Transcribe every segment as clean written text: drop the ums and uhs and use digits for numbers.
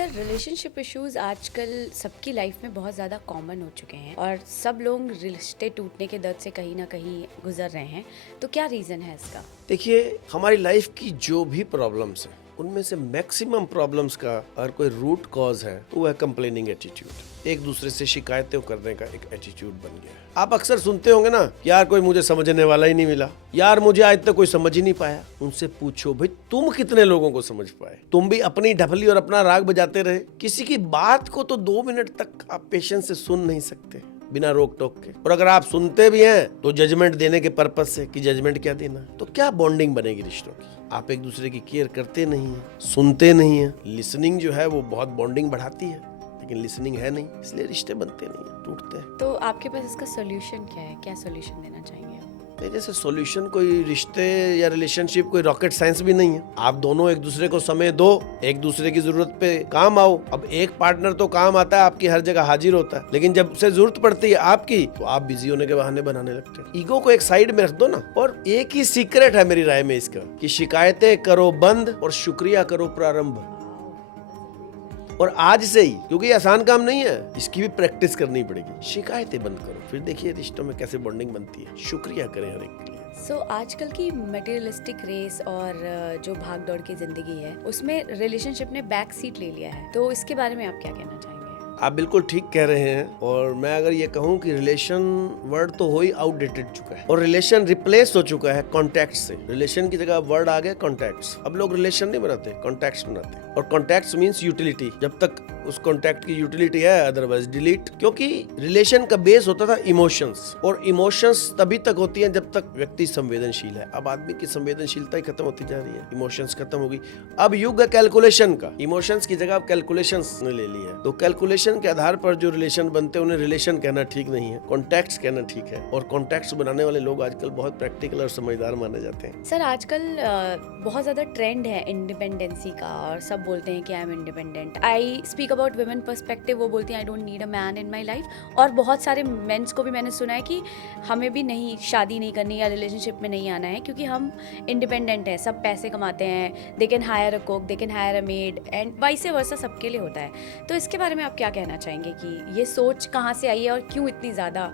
Sir relationship issues आजकल सबकी life में बहुत ज़्यादा कॉमन हो चुके हैं और सब लोग रिश्ते टूटने के दर्द से कहीं ना कहीं गुजर रहे हैं। तो क्या रीज़न है इसका? देखिए, हमारी लाइफ की जो भी प्रॉब्लम्स हैं उनमें से मैक्सिमम प्रॉब्लम्स का अगर कोई रूट कॉज है तो वो है कंप्लेनिंग एटीट्यूड। एक दूसरे से शिकायतें करने का एक एटीट्यूड बन गया है। आप अक्सर सुनते होंगे ना, यार कोई मुझे समझने वाला ही नहीं मिला, यार मुझे आज तक कोई समझ ही नहीं पाया। उनसे पूछो भाई तुम कितने लोगों को समझ पाए? तुम भी अपनी ढपली और अपना राग बजाते रहे। किसी की बात को तो 2 मिनट तक आप पेशेंस से सुन नहीं सकते बिना रोक टोक के। और अगर आप सुनते भी हैं तो जजमेंट देने के पर्पज से कि जजमेंट क्या देना, तो क्या बॉन्डिंग बनेगी रिश्तों की? आप एक दूसरे की केयर करते नहीं हैं, सुनते नहीं हैं। लिसनिंग जो है वो बहुत बॉन्डिंग बढ़ाती है, लेकिन लिसनिंग है नहीं, इसलिए रिश्ते बनते नहीं हैं, टूटते हैं। तो आपके पास इसका सोल्यूशन क्या है? क्या सोल्यूशन देना चाहेंगे आप? जैसे सॉल्यूशन कोई रिश्ते या रिलेशनशिप कोई रॉकेट साइंस भी नहीं है। आप दोनों एक दूसरे को समय दो, एक दूसरे की जरूरत पे काम आओ। अब एक पार्टनर तो काम आता है, आपकी हर जगह हाजिर होता है, लेकिन जब उसे जरूरत पड़ती है आपकी तो आप बिजी होने के बहाने बनाने लगते हैं। ईगो को एक साइड में रख दो ना। और एक ही सीक्रेट है मेरी राय में इसका, कि शिकायतें करो बंद और शुक्रिया करो प्रारंभ। और आज से ही, क्योंकि ये आसान काम नहीं है, इसकी भी प्रैक्टिस करनी पड़ेगी। शिकायतें बंद करो, फिर देखिए रिश्तों में कैसे बॉन्डिंग बनती है। शुक्रिया करें हर एक के लिए। सो आजकल की मटेरियलिस्टिक रेस और जो भाग दौड़ की जिंदगी है उसमें रिलेशनशिप ने बैक सीट ले लिया है, तो इसके बारे में आप क्या कहना चाहेंगे? आप बिल्कुल ठीक कह रहे हैं। और मैं अगर ये कहूँ कि रिलेशन वर्ड तो हो ही आउटडेटेड चुका है और रिलेशन रिप्लेस हो चुका है कॉन्टैक्ट से। रिलेशन की जगह वर्ड आ गया कॉन्टैक्ट्स। अब लोग रिलेशन नहीं बनाते, कॉन्टैक्ट्स बनाते हैं। और कॉन्टैक्ट्स मींस यूटिलिटी। जब तक उस कॉन्टैक्ट की यूटिलिटी है, अदरवाइज डिलीट। क्योंकि रिलेशन का बेस होता था इमोशंस, और इमोशंस तभी तक होती हैं जब तक व्यक्ति संवेदनशील है। अब आदमी की संवेदनशीलता ही खत्म होती जा रही है, इमोशंस खत्म हो गई। अब युग है कैलकुलेशन का। इमोशंस की जगह अब कैलकुलेशंस ने ले ली है। तो कैलकुलेशन के आधार पर जो रिलेशन बनते हैं उन्हें रिलेशन कहना ठीक नहीं है, कॉन्टैक्ट्स कहना ठीक है। और कॉन्टैक्ट्स बनाने वाले लोग आजकल बहुत प्रैक्टिकल और समझदार माने जाते हैं। सर आजकल बहुत ज़्यादा ट्रेंड है इंडिपेंडेंसी का, और सब बोलते हैं कि I am independent. I speak about women perspective, वो बोलती हैं I don't need a man in my life. और बहुत सारे मेंस को भी मैंने सुना है कि हमें भी नहीं शादी नहीं करनी या रिलेशनशिप में नहीं आना है, क्योंकि हम इंडिपेंडेंट हैं, सब पैसे कमाते हैं, they can hire a cook, they can hire a made, and vice versa सबके लिए होता है। तो इसके बारे में आप क्या कहना चाहेंगे कि ये सोच कहाँ से आई है और क्यों इतनी ज़्यादा?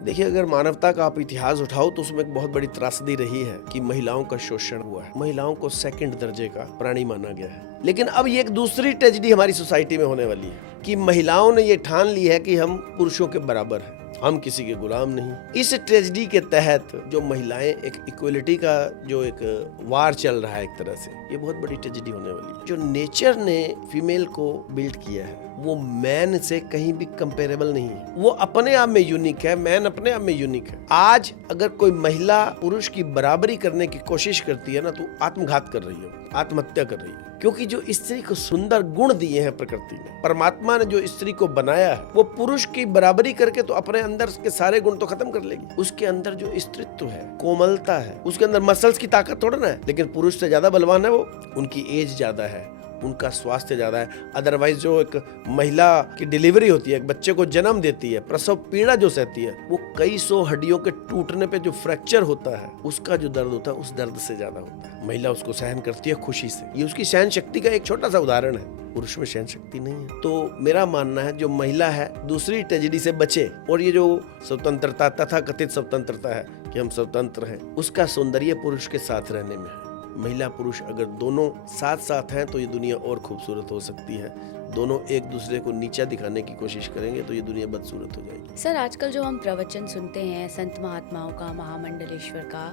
देखिए, अगर मानवता का आप इतिहास उठाओ तो उसमें एक बहुत बड़ी त्रासदी रही है कि महिलाओं का शोषण हुआ है। महिलाओं को सेकंड दर्जे का प्राणी माना गया है। लेकिन अब ये एक दूसरी ट्रेजेडी हमारी सोसाइटी में होने वाली है कि महिलाओं ने ये ठान ली है कि हम पुरुषों के बराबर हैं, हम किसी के गुलाम नहीं। इस ट्रेजेडी के तहत जो महिलाएं, एक इक्वलिटी का जो एक वार चल रहा है एक तरह से, ये बहुत बड़ी ट्रेजेडी होने वाली है। जो नेचर ने फीमेल को बिल्ड किया है वो मैन से कहीं भी कंपेरेबल नहीं है। वो अपने आप में यूनिक है, मैन अपने आप में यूनिक है। आज अगर कोई महिला पुरुष की बराबरी करने की कोशिश करती है ना, तो आत्मघात कर रही है, आत्महत्या कर रही है। क्योंकि जो स्त्री को सुंदर गुण दिए हैं प्रकृति ने, परमात्मा ने जो स्त्री को बनाया है, वो पुरुष की बराबरी करके तो अपने अंदर के सारे गुण तो खत्म कर लेगी। उसके अंदर जो स्त्रीत्व है, कोमलता है, उसके अंदर मसल्स की ताकत थोड़ा ना है, लेकिन पुरुष से ज्यादा बलवान है वो। उनकी एज ज्यादा है, उनका स्वास्थ्य ज्यादा है। अदरवाइज जो एक महिला की डिलीवरी होती है, एक बच्चे को जन्म देती है, प्रसव पीड़ा जो सहती है, वो कई सौ हड्डियों के टूटने पे जो फ्रैक्चर होता है, उसका जो दर्द होता है उस दर्द से ज्यादा होता है। महिला उसको सहन करती है खुशी से। ये उसकी सहन शक्ति का एक छोटा सा उदाहरण है। पुरुष में सहन शक्ति नहीं है। तो मेरा मानना है जो महिला है दूसरी ट्रेजेडी से बचे, और ये जो स्वतंत्रता, तथा कथित स्वतंत्रता है कि हम स्वतंत्र हैं, उसका सौंदर्य पुरुष के साथ रहने में है। महिला पुरुष अगर दोनों साथ साथ हैं तो ये दुनिया और खूबसूरत हो सकती है। दोनों एक दूसरे को नीचा दिखाने की कोशिश करेंगे तो ये दुनिया बदसूरत हो जाएगी। सर आजकल जो हम प्रवचन सुनते हैं संत महात्माओं का, महामंडलेश्वर का,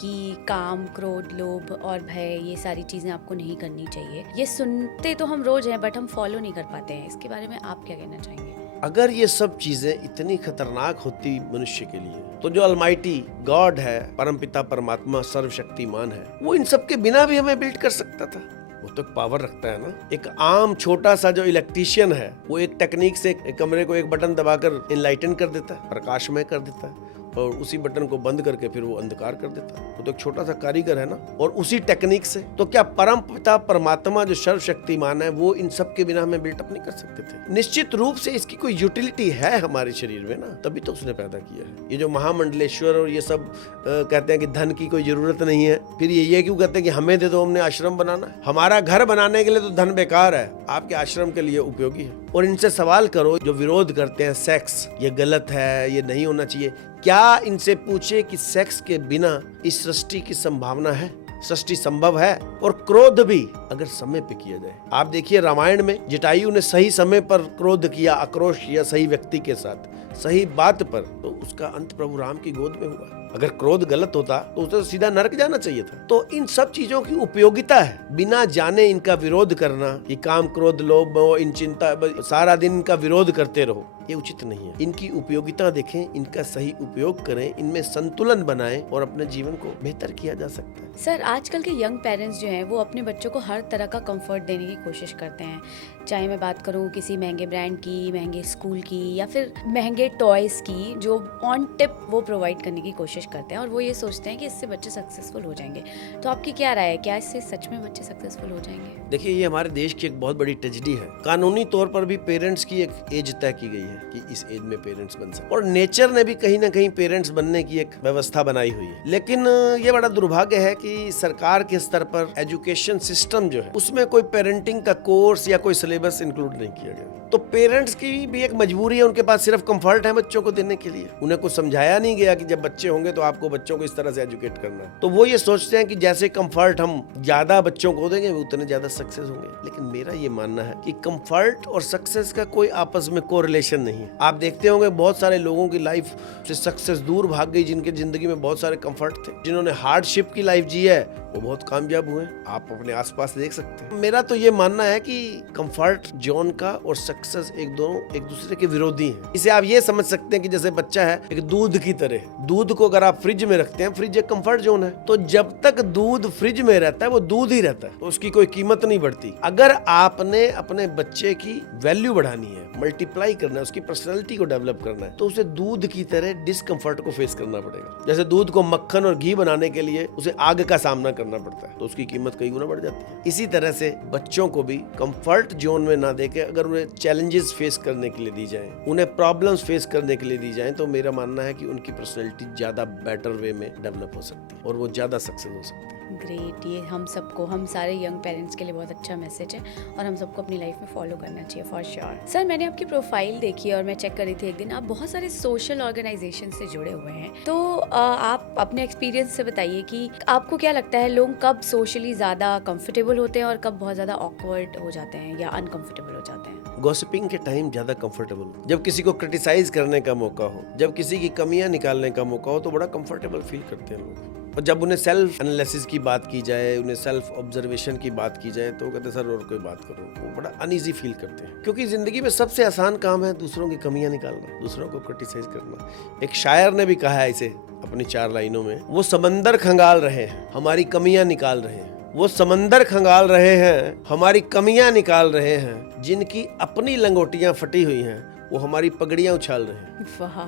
कि काम, क्रोध, लोभ और भय, ये सारी चीज़ें आपको नहीं करनी चाहिए, ये सुनते तो हम रोज हैं बट हम फॉलो नहीं कर पाते हैं। इसके बारे में आप क्या कहना चाहेंगे? अगर ये सब चीजें इतनी खतरनाक होती मनुष्य के लिए, तो जो अलमाइटी गॉड है, परमपिता परमात्मा सर्वशक्तिमान है, वो इन सब के बिना भी हमें बिल्ड कर सकता था। वो तो पावर रखता है ना। एक आम छोटा सा जो इलेक्ट्रिशियन है, वो एक टेक्निक से एक कमरे को एक बटन दबाकर इनलाइटन कर देता है, प्रकाशमय कर देता है। और उसी बटन को बंद करके फिर वो अंधकार कर देता। वो तो एक छोटा सा कारीगर है ना, और उसी टेक्निक से। तो क्या परम पिता परमात्मा जो सर्वशक्तिमान है वो इन सब के बिना हमें बिल्टअप नहीं कर सकते थे? निश्चित रूप से इसकी कोई यूटिलिटी है हमारे शरीर में ना, तभी तो उसने पैदा किया है। ये जो महामंडलेश्वर और ये सब कहते हैं कि धन की कोई जरूरत नहीं है, फिर ये क्यों कहते हैं कि हमें दे दो, हमने आश्रम बनाना है। हमारा घर बनाने के लिए तो धन बेकार है, आपके आश्रम के लिए उपयोगी है। और इनसे सवाल करो जो विरोध करते हैं सेक्स ये गलत है, ये नहीं होना चाहिए, क्या इनसे पूछे कि सेक्स के बिना इस सृष्टि की संभावना है? सृष्टि संभव है। और क्रोध भी अगर समय पे किया जाए, आप देखिए रामायण में जटायु ने सही समय पर क्रोध किया, आक्रोश किया सही व्यक्ति के साथ, सही बात पर, तो उसका अंत प्रभु राम की गोद में हुआ। अगर क्रोध गलत होता तो उसे सीधा नरक जाना चाहिए था। तो इन सब चीजों की उपयोगिता है, बिना जाने इनका विरोध करना कि काम क्रोध लोभ इन चिंता सारा दिन इनका विरोध करते रहो, ये उचित नहीं है। इनकी उपयोगिता देखें, इनका सही उपयोग करें, इनमें संतुलन बनाएं और अपने जीवन को बेहतर किया जा सकता है। सर आजकल के यंग पेरेंट्स जो हैं वो अपने बच्चों को हर तरह का कंफर्ट देने की कोशिश करते हैं, चाहे मैं बात करूं किसी महंगे ब्रांड की, महंगे स्कूल की, या फिर महंगे टॉयज़ की, जो ऑन टिप वो प्रोवाइड करने की कोशिश करते हैं, और वो ये सोचते हैं कि इससे बच्चे सक्सेसफुल हो जाएंगे। तो आपकी क्या राय है, क्या इससे सच में बच्चे सक्सेसफुल हो जाएंगे? देखिए, ये हमारे देश की एक बहुत बड़ी ट्रेजेडी है। कानूनी तौर पर भी पेरेंट्स की एक एज तय की गई है कि इस एज में पेरेंट्स बन सकते, और नेचर ने भी कहीं ना कहीं पेरेंट्स बनने की एक व्यवस्था बनाई हुई है। लेकिन ये बड़ा दुर्भाग्य है कि सरकार के स्तर पर एजुकेशन सिस्टम जो है उसमें कोई पेरेंटिंग का कोर्स या कोई सिलेबस इंक्लूड नहीं किया गया। तो पेरेंट्स की भी एक मजबूरी है, उनके पास सिर्फ कंफर्ट है बच्चों को देने के लिए। उन्हें कुछ समझाया नहीं गया कि जब बच्चे होंगे तो आपको बच्चों को इस तरह से एजुकेट करना है। तो वो ये सोचते हैं कि जैसे कंफर्ट हम ज्यादा बच्चों को देंगे वो उतने ज्यादा सक्सेस होंगे। लेकिन मेरा ये मानना है कि कंफर्ट और सक्सेस का कोई आपस में कोरिलेशन नहीं है। आप देखते होंगे बहुत सारे लोगों की लाइफ से सक्सेस दूर भाग गई, जिनके जिंदगी में बहुत सारे कंफर्ट थे। जिन्होंने हार्डशिप की लाइफ जी है वो बहुत कामयाब हुए, आप अपने आसपास देख सकते हैं। मेरा तो ये मानना है कि कंफर्ट जोन का और सक्सेस एक दूसरे के विरोधी हैं। इसे आप ये समझ सकते हैं कि जैसे बच्चा है एक दूध की तरह, दूध को अगर आप फ्रिज में रखते हैं, फ्रिज एक कंफर्ट जोन है, तो जब तक दूध फ्रिज में रहता है वो दूध ही रहता है, तो उसकी कोई कीमत नहीं बढ़ती। अगर आपने अपने बच्चे की वैल्यू बढ़ानी है, मल्टीप्लाई करना है, उसकी पर्सनैलिटी को डेवलप करना है, तो उसे दूध की तरह डिस्कम्फर्ट को फेस करना पड़ेगा। जैसे दूध को मक्खन और घी बनाने के लिए उसे आग का सामना करना पड़ता है, तो उसकी कीमत कई गुना बढ़ जाती है। इसी तरह से बच्चों को भी कंफर्ट जोन में ना देके अगर उन्हें चैलेंजेस फेस करने के लिए दी जाएं, उन्हें प्रॉब्लम्स फेस करने के लिए दी जाएं, तो मेरा मानना है कि उनकी पर्सनैलिटी ज्यादा बेटर वे में डेवलप हो सकती है और वो ज्यादा सक्सेस हो सकती है। ग्रेट, ये हम सबको, हम सारे यंग पेरेंट्स के लिए बहुत अच्छा मैसेज है और हम सबको अपनी लाइफ में फॉलो करना चाहिए फॉर श्योर। सर मैंने आपकी प्रोफाइल देखी और मैं चेक कर रही थी एक दिन, आप बहुत सारे सोशल ऑर्गेनाइजेशन से जुड़े हुए हैं। तो आप अपने एक्सपीरियंस से बताइए कि आपको क्या लगता है लोग कब सोशली ज़्यादा कंफर्टेबल होते हैं और कब बहुत ज़्यादा ऑकवर्ड हो जाते हैं या अनकंफर्टेबल हो जाते हैं? गॉसिपिंग के टाइम ज्यादा कंफर्टेबल हो, जब किसी को क्रिटिसाइज करने का मौका हो, जब किसी की कमियां निकालने का मौका हो, तो बड़ा कंफर्टेबल फील करते हैं लोग। और जब उन्हें सेल्फ एनालिसिस की बात की जाए, उन्हें सेल्फ ऑब्जर्वेशन की बात की जाए, तो वो कहते हैं सर और कोई बात करो, वो बड़ा अनईजी फील करते हैं। क्योंकि जिंदगी में सबसे आसान काम है दूसरों की कमियां निकालना, दूसरों को क्रिटिसाइज करना। एक शायर ने भी कहा है इसे अपनी 4 लाइनों में, वो समंदर खंगाल रहे हैं, हमारी कमियां निकाल रहे हैं। वो समंदर खंगाल रहे हैं, हमारी कमियां निकाल रहे हैं। जिनकी अपनी लंगोटियां फटी हुई हैं, वो हमारी पगड़ियां उछाल रहे हैं। वाह,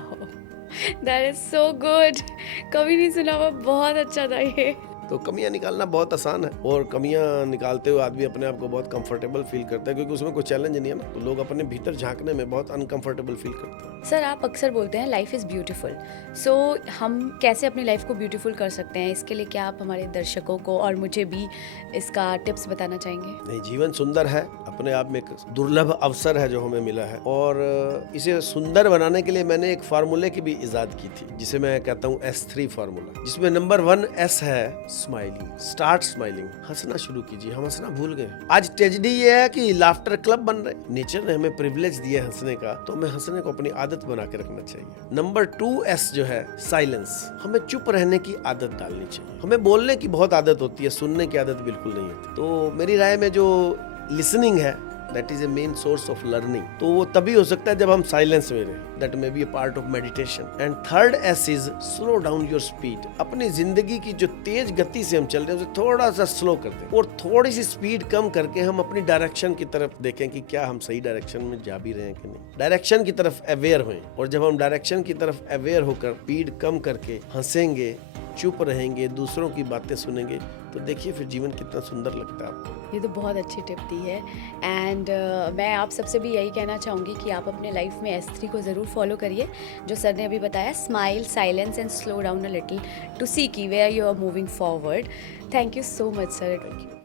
दैट इज सो गुड, कभी नहीं सुना हुआ, बहुत अच्छा था ये। तो कमियां निकालना बहुत आसान है, और कमियां निकालते हुए आदमी अपने आप को बहुत कंफर्टेबल फील करता है, क्योंकि उसमें कोई चैलेंज नहीं है ना। तो लोग अपने भीतर झांकने में बहुत अनकंफर्टेबल फील करते हैं। सर आप अक्सर बोलते हैं लाइफ इज़ ब्यूटीफुल, सो हम कैसे अपनी लाइफ को ब्यूटीफुल कर सकते हैं? इसके लिए क्या आप हमारे दर्शकों को और मुझे भी इसका टिप्स बताना चाहेंगे? नहीं, जीवन सुंदर है, अपने आप में एक दुर्लभ अवसर है जो हमें मिला है, और इसे सुंदर बनाने के लिए मैंने एक फार्मूले की भी इजाद की थी, जिसे मैं कहता हूँ S3 फार्मूला, जिसमें नंबर 1 S है स्माइलिंग। स्टार्ट स्माइलिंग, हंसना शुरू कीजिए। हम हंसना भूल गए। आज ट्रेजेडी ये है कि लाफ्टर क्लब बन रहे। नेचर ने हमें प्रिविलेज दिया हंसने का, तो हमें हंसने को अपनी आदत बना के रखना चाहिए। नंबर 2 S जो है साइलेंस, हमें चुप रहने की आदत डालनी चाहिए। हमें बोलने की बहुत आदत होती है, सुनने की आदत बिल्कुल नहीं होती। तो मेरी राय में जो लिसनिंग है that is a main source of learning. तो वो तभी हो सकता है जब हम साइलेंस में रहे, that may be A part of meditation. And third S is slow down your speed. अपनी जिंदगी की जो तेज गति से हम चल रहे हैं उसे थोड़ा सा स्लो कर दें और थोड़ी सी स्पीड कम करके हम अपनी डायरेक्शन की तरफ देखें कि क्या हम सही डायरेक्शन में जा भी रहे हैं कि नहीं। डायरेक्शन की तरफ अवेयर हों, और जब हम डायरेक्शन की तरफ अवेयर होकर स्पीड कम करके हंसेंगे, चुप रहेंगे, दूसरों की बातें सुनेंगे, तो देखिए फिर जीवन कितना सुंदर लगता है आपको। ये तो बहुत अच्छी टिप दी है। एंड मैं आप सबसे भी यही कहना चाहूँगी कि आप अपने लाइफ में S3 को ज़रूर फॉलो करिए, जो सर ने अभी बताया, smile, silence and slow down a little to see की where you are moving forward. Thank you so much sir. Thank you.